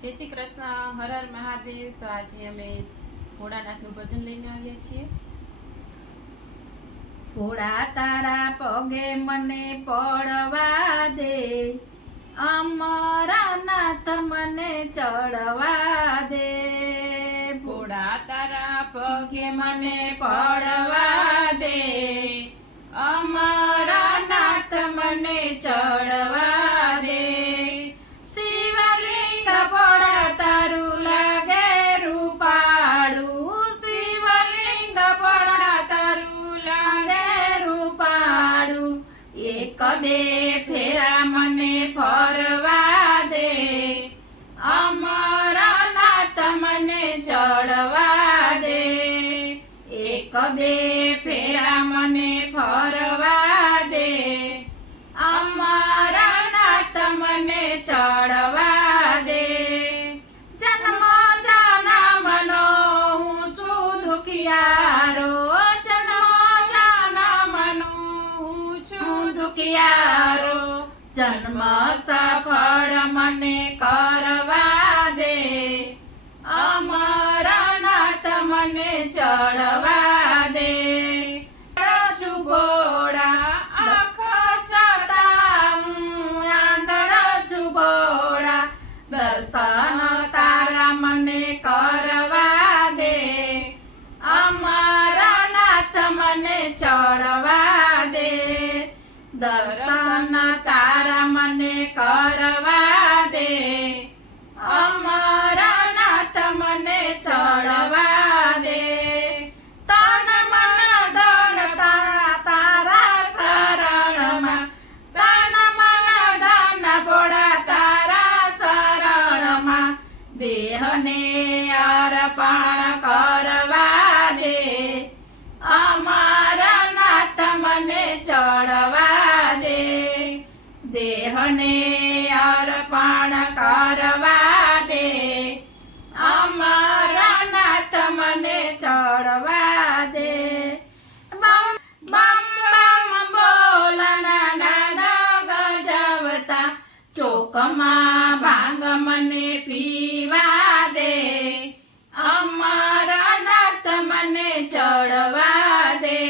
જય શ્રી કૃષ્ણ, હર હર મહાદેવ. તો આજે અમે ભોળાનાથનું ભજન લઈને આવ્યા છીએ. ભોળા તારા પગે મને પડવા દે, અમારા નાથ મને ચડવા દે. ભોળા તારા પગે મને પડવા બે ફેરા મને ફરવા દે. અમારા નાથ મને ચડવા દે. એક બે ફેરા દુખિયારો જન્મ સફળ મને કરવા દે. અમારા નાથ મને ચડવા દે. ગોળા આંખ છતાં આંધળો ભોળા. દર્શન તારા મને કરવા દે. અમારા મને ચડવા દર્શન તારા મને કરવા દે. અમારા નાથ મને ચડવા દે. તન મન ધન તારા તારા શરણમાં. તન મન ધન ભોળા તારા શરણમાં. દેહને અર્પણ કરવા દે. અમારા નાથ મને ચડવા દેહને અર્પણ કરવા દે. અમારા નાથ મને ચડવા દે. ચોકમાં ભાંગ મને પીવા દે. અમારા નાથ મને ચડવા દે.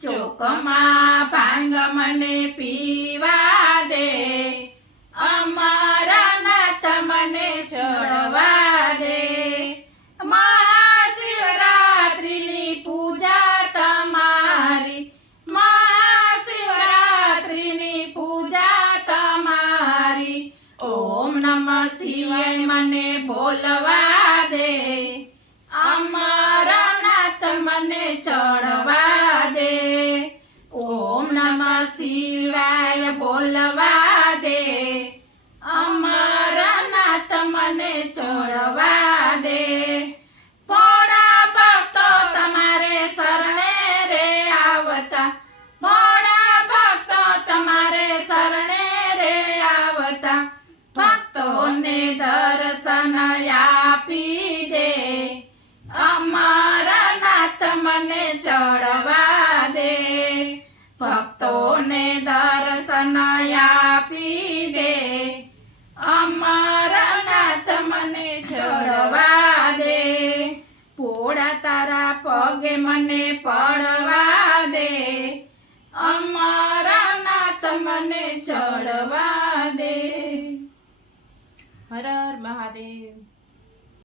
ચોકમાં ભાંગ મને પીવા શિવાય મને બોલવા દે. અમારા નાથ મને ચડવા દે. ઓમ નમ શિવાય બોલવા દે. અમારા નાથ મને ચડવા દર્શન આપી દે અમારા નાથ મને છોડવા દે. પોળા તારા પગે મને પડવા દે અમારા નાથ મને ચડવા દે. હર હર મહાદેવ.